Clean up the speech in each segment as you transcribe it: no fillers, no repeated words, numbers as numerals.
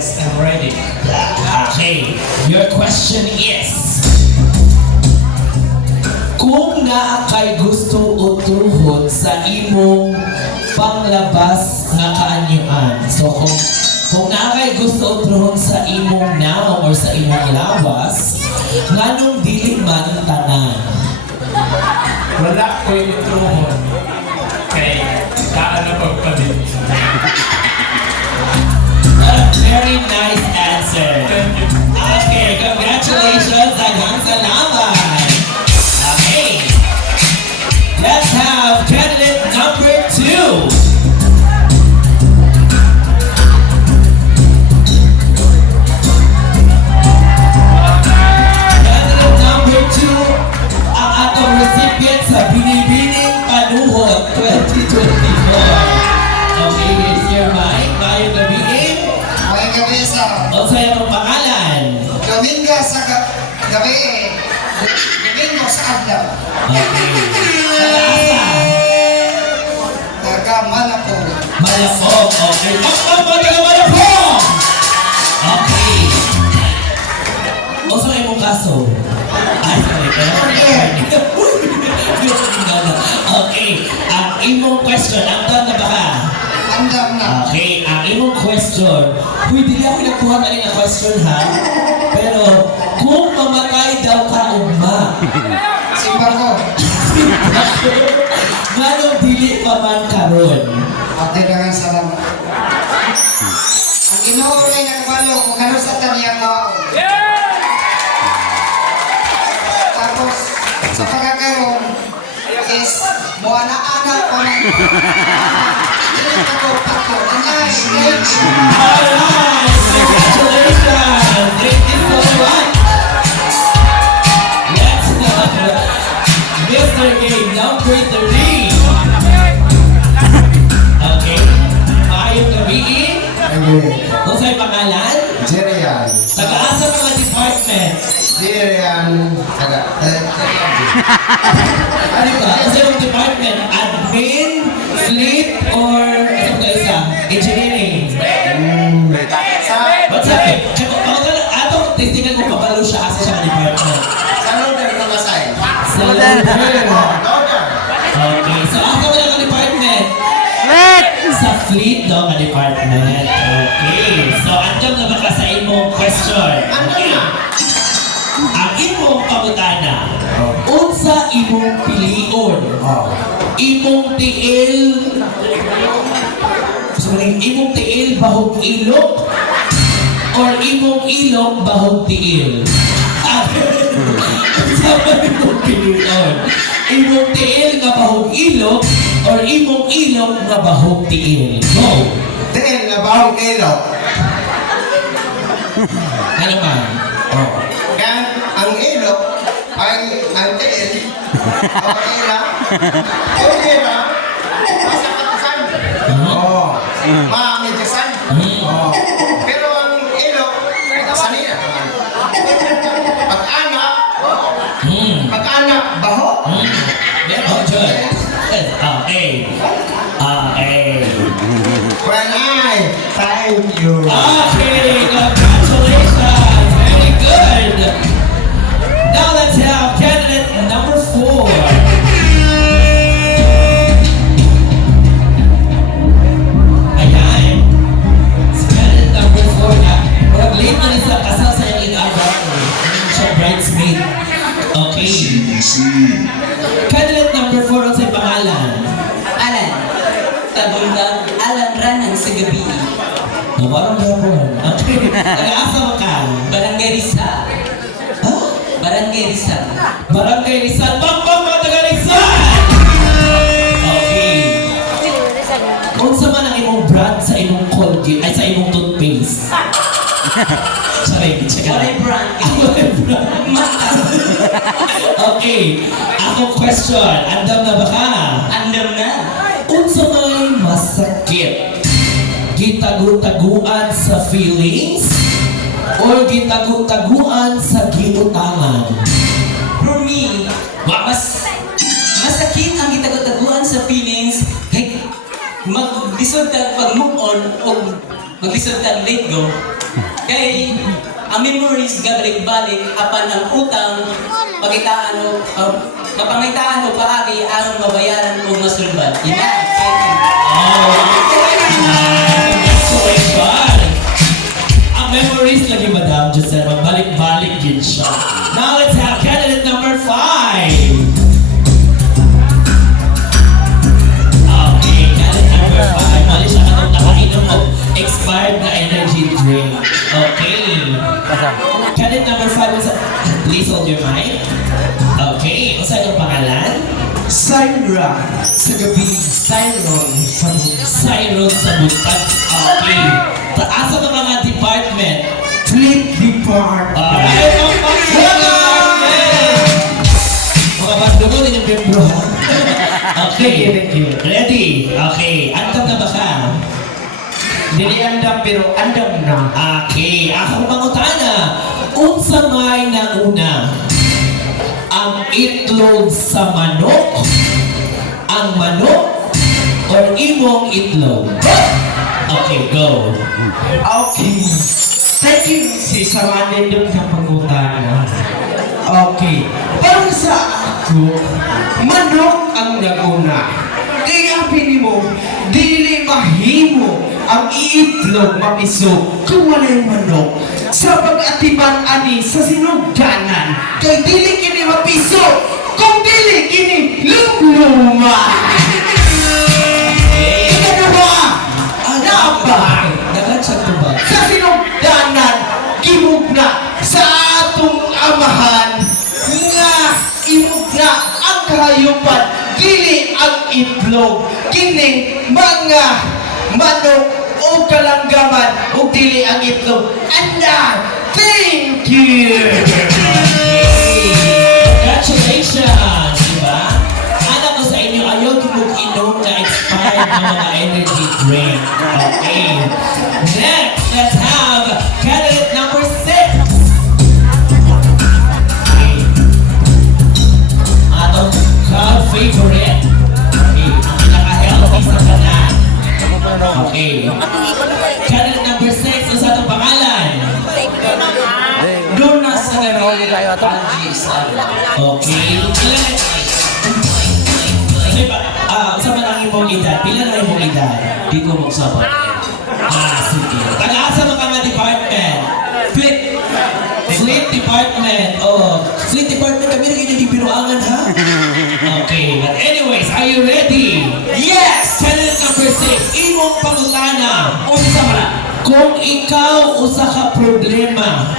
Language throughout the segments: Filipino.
Yes, I'm ready. Okay, your question is, kung naa kay gusto utuhon sa imong panglabas nga kaanyuan. So kung naa kay gusto utuhon sa imong naong or sa imong labas, nganong dili man tanan? Wala ko yung intruhon. Kay kaan na pagpalit. Very nice answer. Thank you. Okay, congratulations, daghang salamat. Okay, let's have candidate number 2. Candidate number 2, ang atong recipient sa Binibining Panuhot 2024. Okay, here's your mic. Mayong gabiin. May gabi sa O sa'yo ang pangalan. Domingo sa gabi. Domingo sa adlaw. Okay. Nag-asa. Nagamalako. Malapog. Okay. Taga Malapog! Okay. O sa'yo mong kaso. Ay, sorry. Okay. Ang imong question. Ang taon na ba ka? Andam na. Okay, ang imong question. Huy, dili ako nakuha na rin ang question ha. Pero, kung mamatay daw ka ugma, Simba ko. ngano dili pa man karon? Ate dengan salamat. Ang inuulay na kabalo kung ano sa taniyang mao. Tapos, sa pagkakaroon is moana-anak pa man. Dili pa ko pato. Angay, thank you. Alright! Congratulations! Thank you so much! Let's Mr. Game number 3. Okay. Maayong gabiin. Kung sa'yo pangalan, Jerian. taga-asa mga department. Jerian. Ano ba? Kung sa'yo mga department, admin, fleet, or ano ba isa? Engineering. What's up? Atong testigan kung papalo siya asa siya ka department. Sa Northern Kamasay. Sa London. Northern. Okay, so asa mo lang ang department? Sa fleet daw ang department. Okay, so andyan na ba ka sa imong question? Okay. Ang imong pangutana, unsa imong pilion? Imong tiil, imong tiil bahog ilok or imong ilok bahog tiil? Unsa ba imong pilion? Imong tiil nga bahog ilok or imong ilok nga bahog tiil? Go! Tingin na bahong kilo. Ano man? Kaya ang ilo, ang tiin, okay na. Okay na. Masakatasan. Oo. Mamedyasan. Oo. Pero ang ilo, sanina naman. Pag-anak, pag-anak, baho. Oh, good. Okay. Okay. When I thank you. Okay, congratulations. Very good. Now let's have candidate number 4. Ayan. Si candidate number 4 na. Parang late na rin sa kasal sa iyong ina-agaw. Siya bridesmaid. Okay. Candidate number 4 ang sa'yo pangalan. Alan, tabundag Alan Ranang sa gabi. Parang gapon. Okay. Nag-aasa mo ka? Barangay Rizal. Ha? Barangay Rizal. Barangay Rizal. Bang mga taga Rizal! Okay. Kung sa man ang imong brand sa imong Colgate, ay sa imong toothpaste. Sorry, check out. Walay brand. Walay brand. Okay. Akong question. Andam na ba ka? Andam na. Unsa may masakit? Gitagu-taguan sa feelings or gitagu-taguan sa giutangan? For me, masakit ang gitago-taguan sa feelings. Hey, mag-lisod ka pag move on o mag-lisod ka let go. Kay, ang memories gabalik-balik apan ang utang pagitaan o mapangitaan o paagi aron mabayaran o masulbad. Yan na. Ang memories lagi, Madam Giselle, magbalik-balik din siya. Now let's have candidate number 5. Okay, candidate number 5. Mali siya katong nakainom of expired na energy drink. Okay. Candidate number 5 is... Please hold your mic. Okay, kung saan yung pangalan? Syra sa gabi, Syron sa buhay. Cyril sa butas. Okay. Taas ang mga department. Fleet Department. Ay, mga department! Mga bandugo din yung membro, ha? Okay. Thank you. Ready? Okay. Andam na ba ka? Dili andam pero andam na. Okay. Ako pangutana. Unsa may nauna? Ang itlog sa manok? Ang manok? Or imong itlog? Okay, go. Okay. Thank you si Samanin doon sa pangutana. Okay. Para sa ako, manok ang naguna. Kaya pili mo, dili mahimo ang iitlog mapiso kung wala yung manok. Sa pag-atiban ani sa sinugdanan, kay dili kini mapiso kung dili kini lumluma. Ikalawa, napang Dagan siya ito ba? sa sinugdanan, kimugna sa atong amahan nga imugna ang kahayupan, dili ang itlog, kining mga manok o kalanggaman o dili ang itlog. Anda, thank you! Congratulations! Diba? Anak ko sa inyo, ayaw inom na expired na mga energy drink. Okay. Next, let's have candidate number 6. Okay. Atong crowd favorite. Okay. Ang pinaka-healthy sa kanan. Okay. Candidate number 6, ang sa itong pangalan. Doon na sa gabi, Tanji Islam. Okay. Ilan kasi sa manang imong edad, pila na imong edad? Di ko magsabat. Sige. Taga-asa mo ka nga department? Fleet Department. Oh, Fleet Department kami na ganyan di binuangan, ha? Okay. But anyways, are you ready? Yes! Candidate number 6, imong pangutana. Unsa man? Kung ikaw usa ka problema,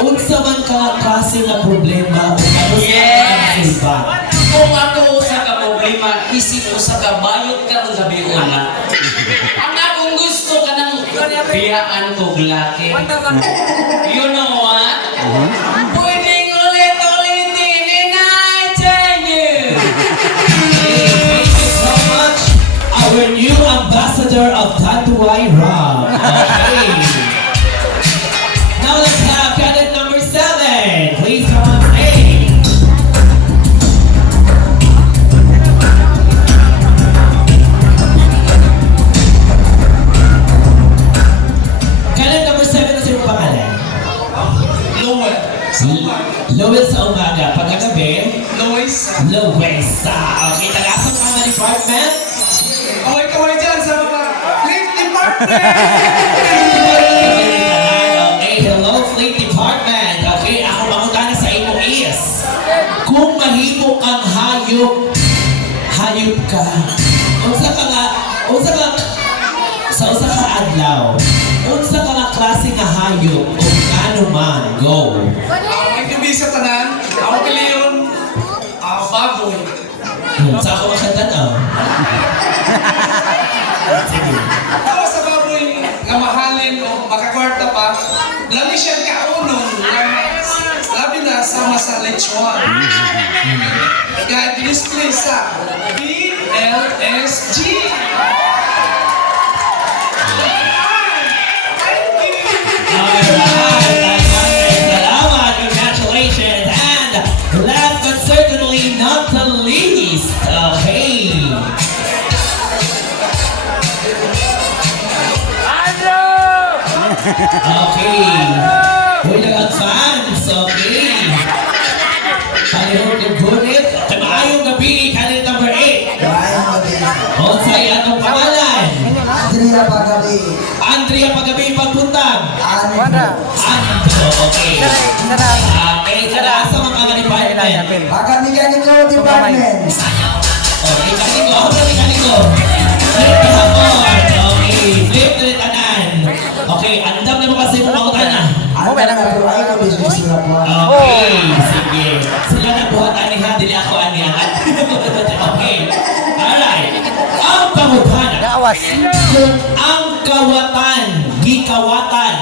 unsa man ka klase nga problema o ano Yes! sa Kung ako usa ka problema, isip usa ka bayot ka ng gabi una. Ang akong gusto ka ng biyaan ko glake. You know what? Pwedeng ulit-ulitin and I tell you. Thank you so much, our new ambassador of Tatuay Rob. Okay. Now let's have candidate number 7. Please come on stage. Candidate number 7 na sino pangalan? Lower. Lois sa umaga. Pagkagabi, Lois. Loisa. Okay, tagasang ka na department. Kaway-kaway dyan sa mga Fleet Department. Okay, hello Fleet Department. Okay, ako mangutana sa imo is, kung mahimo kang hayop ka. Unsa ka sa usa ka adlaw. Unsa ka nga klase nga hayop o ano man, go. Ang gabi sa tanan, ako kiliyon, baboy. Sa ako makatanaw. Sige. Ako sa baboy, nga mahalin o makakwarta pa, lami siyang kaunong, labi na sama sa lechon. Kaya display sa BLSG. Alright, salamat, congratulations, and last but certainly not the least, okay. Okay. Uy, nag-advance. Okay. Panihon yung gunit. Maayong gabi, kanil number 8. Maayong gabi. Onsay, anong pangalan? Andrea Pagabi. Andrea Pagabi, pagpuntang. Andrea. Andro, okay. Okay, asa mga mga department? Mechanical Department. Okay, kaniko. Ako na kaniko. Flip the hapon. Okay, flip the tanan. Okay, andam na mo kasi mga utana. Ano na nga po ay ko business na po. Okay, sige. Sila na buhat ani ha, dili ako ani ha. Okay. Alright. Ang pangutana. Ang kawatan, gikawatan.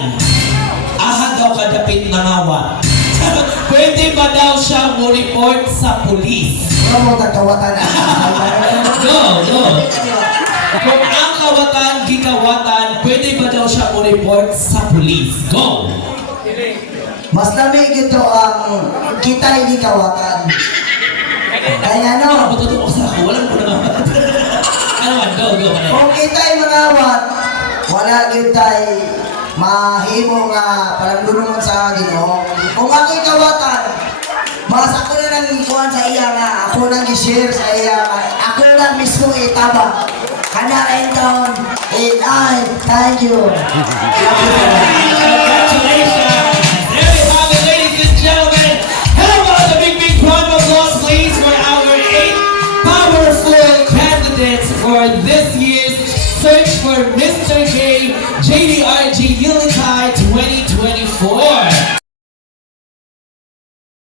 Aha daw kadapit nangawa. Pwede ba daw siya mo report sa pulis? Ano mo nagkawatan na? Go. Kung ang kawatan, gikawatan, pwede ba daw siya mo report sa pulis? Go! Mas lamig ito ang kita hindi kawatan. Kaya Ano ano, ba totoo sa ako? Walang mo naman. Ano man? Go. kung kita'y mangawat, wala yun tayo mahimo nga parang dunungan sa Ginoo. Kung ako'y kawatan, mas ako na nang ikuhan sa iya nga, ako nang i-share sa iya nga, ako lang mismo itabang. Hana rin taon, and I thank you. Congratulations! There we have it, ladies and gentlemen. How about the big round of applause, please, for our 8 powerful candidates for this year's Search for Mr. K JDRG Unitide 2024.